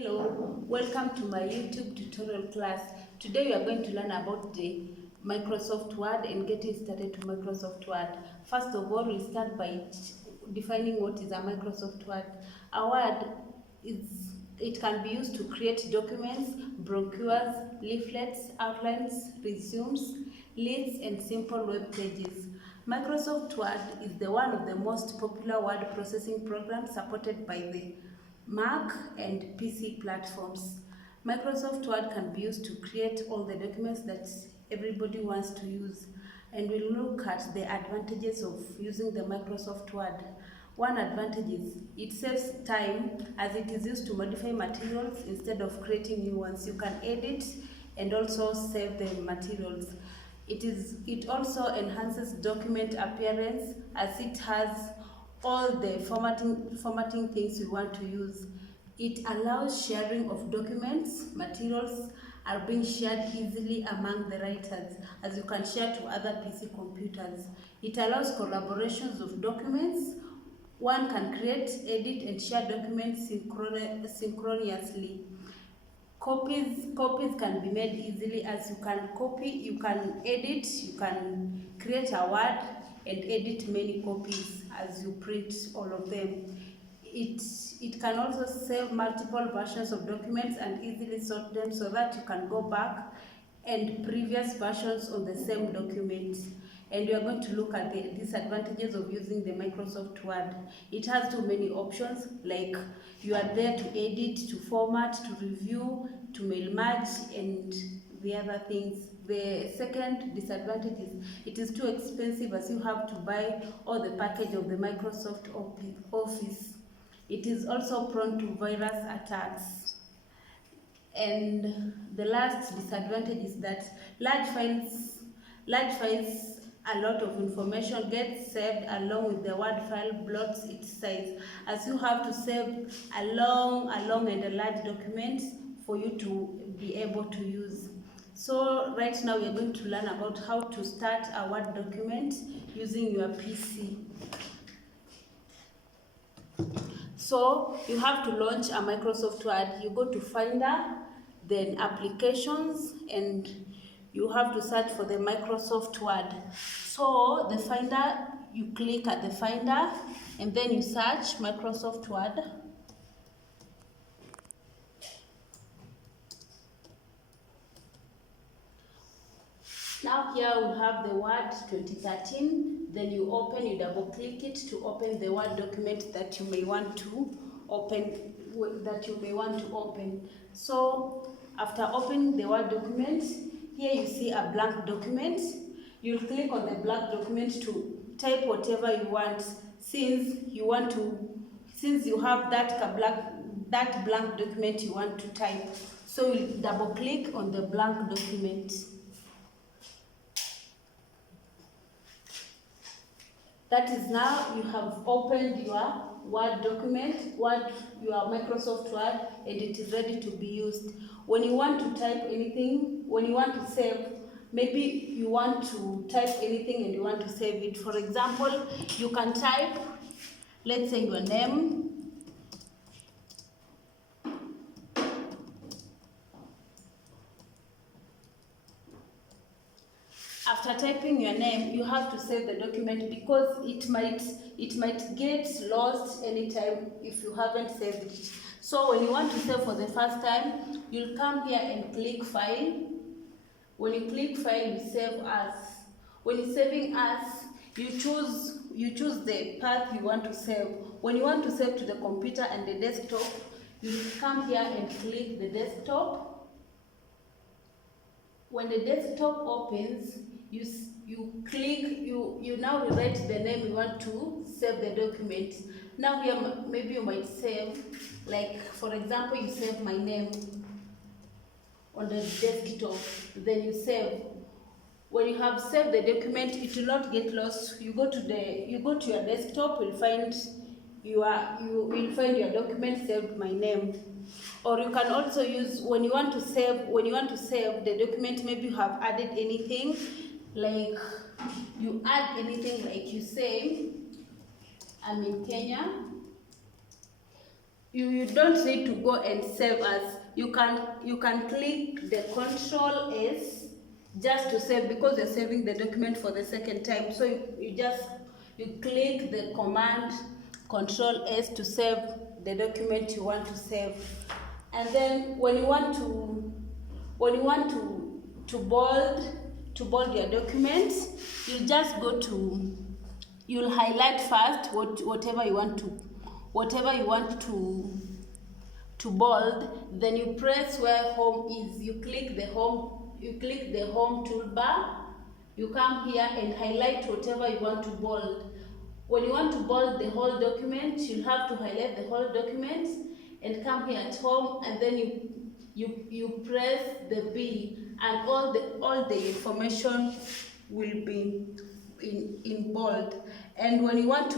Hello, welcome to my YouTube tutorial class. Today we are going to learn about the Microsoft Word and getting started to Microsoft Word. First of all, we'll start by defining what is a Microsoft Word. A word it can be used to create documents, brochures, leaflets, outlines, resumes, lists, and simple web pages. Microsoft Word is one of the most popular word processing programs supported by the Mac and PC platforms. Microsoft Word can be used to create all the documents that everybody wants to use. And we'll look at the advantages of using the Microsoft Word. One advantage is it saves time as it is used to modify materials instead of creating new ones. You can edit and also save the materials. It also enhances document appearance as it has all the formatting things you want to use. It allows sharing of documents. Materials are being shared easily among the writers as you can share to other PC computers. It allows collaborations of documents. One can create, edit, and share documents synchronously. Copies can be made easily as you can copy, you can edit, you can create a word and edit many copies as you print all of them. It can also save multiple versions of documents and easily sort them so that you can go back and previous versions of the same document. And we are going to look at the disadvantages of using the Microsoft Word. It has too many options, like you are there to edit, to format, to review, to mail merge, and the other things. The second disadvantage is it is too expensive as you have to buy all the package of the Microsoft Office. It is also prone to virus attacks. And the last disadvantage is that large files, a lot of information gets saved along with the Word file bloats its size, as you have to save a long and a large document for you to be able to use. So right now we are going to learn about how to start a Word document using your PC. So you have to launch a Microsoft Word. You go to Finder, then Applications, and you have to search for the Microsoft Word. So the Finder, you click at the Finder, and then you search Microsoft Word. Now here we have the Word 2013, then you double click it to open the Word document that you may want to open. So after opening the Word document, here you see a blank document. You'll click on the blank document to type whatever you want, since you have that blank document you want to type. So you double click on the blank document. That is, now you have opened your Word document, your Microsoft Word, and it is ready to be used. When you want to type anything, when you want to save, maybe you want to type anything and you want to save it. For example, you can type, let's say, your name. After typing your name, you have to save the document because it might get lost anytime if you haven't saved it. So when you want to save for the first time, you'll come here and click File. When you click File, you save as. When you're saving as, you choose the path you want to save. When you want to save to the computer and the desktop, you come here and click the desktop. When the desktop opens, you now write the name you want to save the document. Now here maybe you might save, like for example, you save my name on the desktop, then you save. When you have saved the document, it will not get lost. You go to your desktop, you'll find your document saved my name. Or you can also use, when you want to save the document, maybe you have added anything, like you add anything, like you say, I'm in Kenya, you don't need to go and save as. You can click the Control S just to save, because you're saving the document for the second time. So you click the command Control S to save the document you want to save. And then when you want to bold your document, you just you'll highlight first whatever you want to bold. Then you press where home is. You click the home toolbar. You come here and highlight whatever you want to bold. When you want to bold the whole document, you'll have to highlight the whole document and come here at home, and then you press the B, and all the information will be in bold. And when you want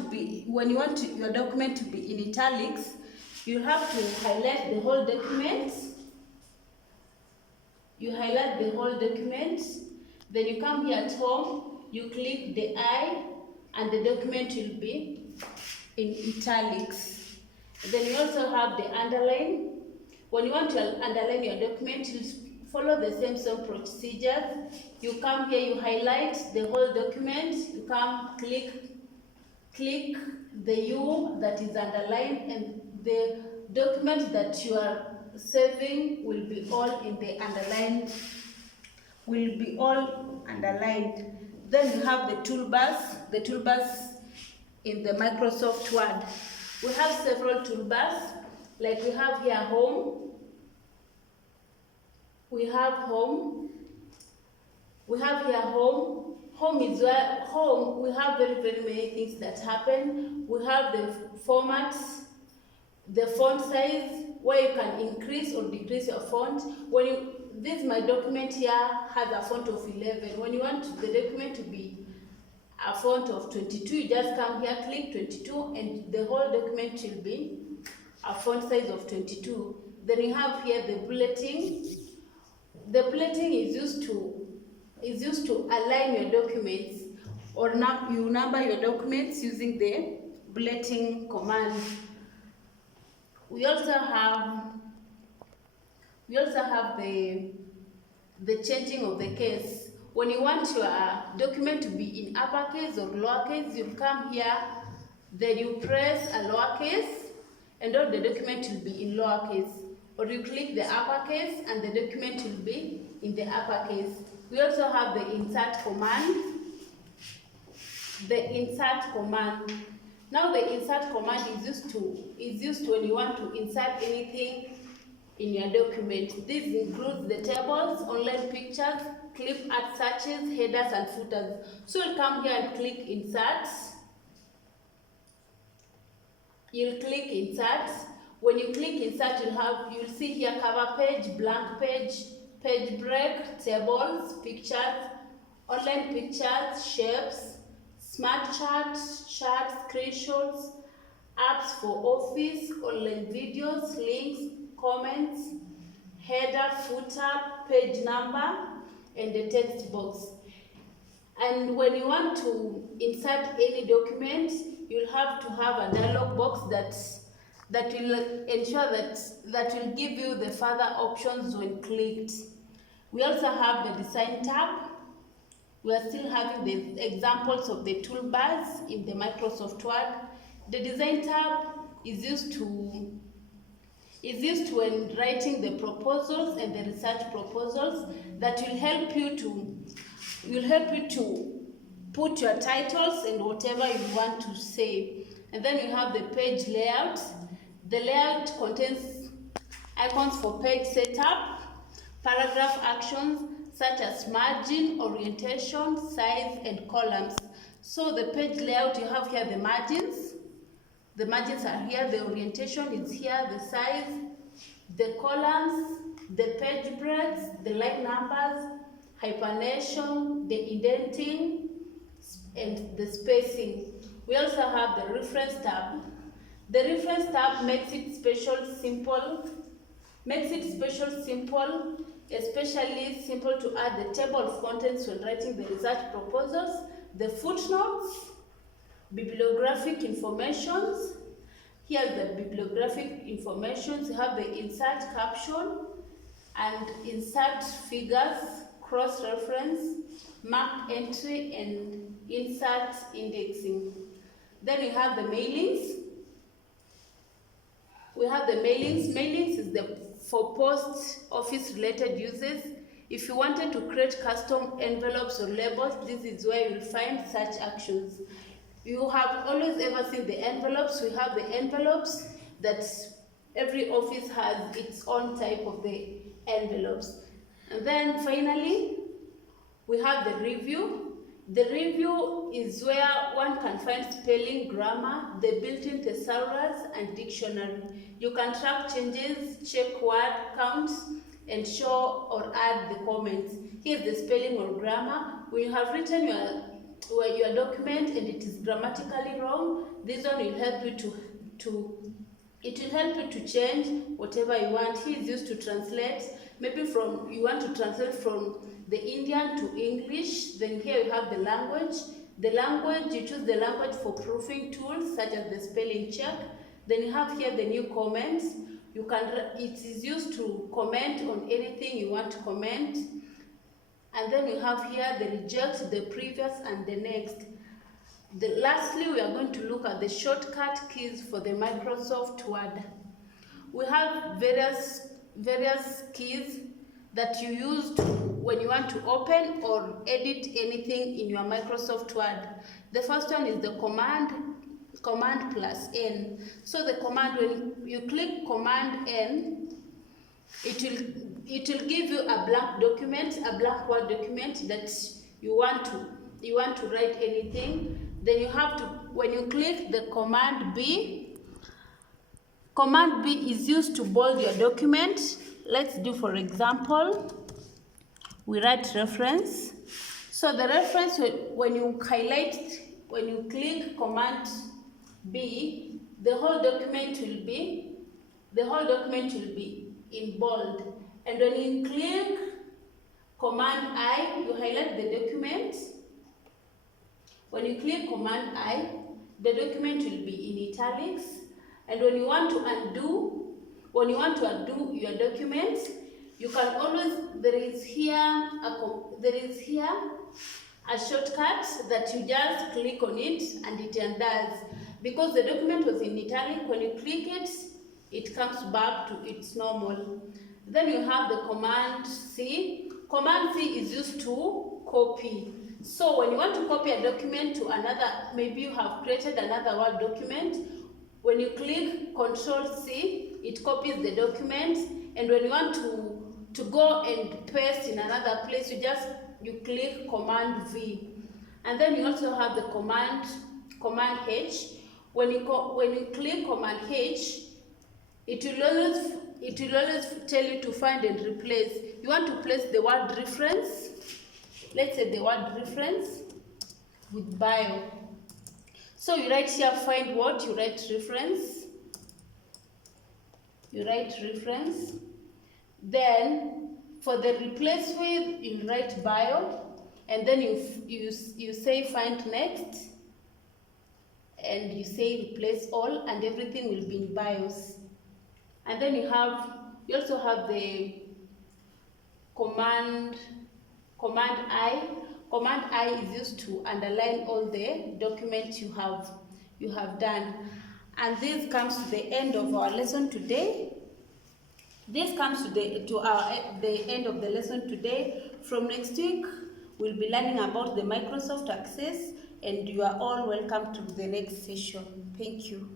your document to be in italics, you have to highlight the whole document. You highlight the whole document, then you come here at home, you click the I, and the document will be in italics. Then you also have the underline. When you want to underline your document, you follow the same procedures. You come here, you highlight the whole document, you come click the U that is underlined, and the document that you are saving will be all in the underlined, Then you have the toolbars in the Microsoft Word. We have several toolbars, like we have here home. We have here home. Home is where we have very many things that happen. We have the formats, the font size, where you can increase or decrease your font. My document here has a font of 11. When you want the document to be a font of 22, you just come here, click 22, and the whole document will be a font size of 22. Then you have here the bulleting. The bulleting is used to align your documents, or you number your documents using the bulleting command. We also have the changing of the case. When you want your document to be in uppercase or lowercase, you come here, then you press a lowercase, and all the document will be in lowercase. Or you click the uppercase, and the document will be in the uppercase. We also have the insert command. Now the insert command is used when you want to insert anything in your document. This includes the tables, online pictures, clip art searches, headers and footers. So you'll come here and click insert. You'll click insert. When you click insert, you'll see here cover page, blank page, page break, tables, pictures, online pictures, shapes, smart charts, screenshots, apps for office, online videos, links, comments, header, footer, page number, and the text box. And when you want to insert any document, you'll have to have a dialog box that will ensure that will give you the further options when clicked. We also have the design tab. We are still having the examples of the toolbars in the Microsoft Word. The design tab is used when writing the proposals and the research proposals that will help you to put your titles and whatever you want to say. And then you have the page layout. The layout contains icons for page setup, paragraph actions such as margin, orientation, size, and columns. So the page layout, you have here the margins. The margins are here, the orientation is here, the size, the columns, the page breaks, the line numbers, hyphenation, the indenting, and the spacing. We also have the reference tab. The reference tab makes it simple, especially simple to add the table of contents when writing the research proposals, the footnotes, bibliographic informations. Here's the bibliographic information. You have the insert caption and insert figures, cross-reference, mark entry, and insert indexing. Then we have the mailings. We have the mailings. Mailings is for post office related uses. If you wanted to create custom envelopes or labels, this is where you will find such actions. You have always ever seen the envelopes. We have the envelopes that every office has its own type of the envelopes. And then finally, we have the review. The review is where one can find spelling, grammar, the built-in thesaurus, and dictionary. You can track changes, check word counts, and show or add the comments. Here's the spelling or grammar. When you have written your document and it is grammatically wrong, this one will help you to change whatever you want. Here is used to translate. Maybe you want to translate from the Indian to English. Then here you have the language. The language, you choose the language for proofing tools such as the spelling check. Then you have here the new comments. It is used to comment on anything you want to comment. And then you have here the reject, the previous, and the next. Lastly, we are going to look at the shortcut keys for the Microsoft Word. We have various keys that you use when you want to open or edit anything in your Microsoft Word. The first one is the command plus N. So the command, when you click command N, it will give you a blank document, a blank Word document that you want to write anything. Then you have to, when you click the command B is used to bold your document. Let's do, for example, we write reference. So the reference, when you click command B, the whole document will be in bold. And when you click command I, you highlight the document. When you click command I, the document will be in italics. And when you want to undo your document, you can always, there is here a shortcut that you just click on it and it undoes. Because the document was in italic, when you click it, it comes back to its normal. Then you have the command C. Command C is used to copy. So when you want to copy a document to another, maybe you have created another Word document, when you click Control C, it copies the document. And when you want to go and paste in another place, you click command V. And then you also have the command H. When you click command H, it will always tell you to find and replace. You want to place the word reference. Let's say the word reference with bio. So you write here, find what? You write reference. Then for the replace with, you write bio. And then you say find next. And you say replace all, and everything will be in bios. And then you also have the command I. Command I is used to underline all the documents you have done. And this comes to the end of our lesson today. This comes to the end of the lesson today. From next week, we'll be learning about the Microsoft Access, and you are all welcome to the next session. Thank you.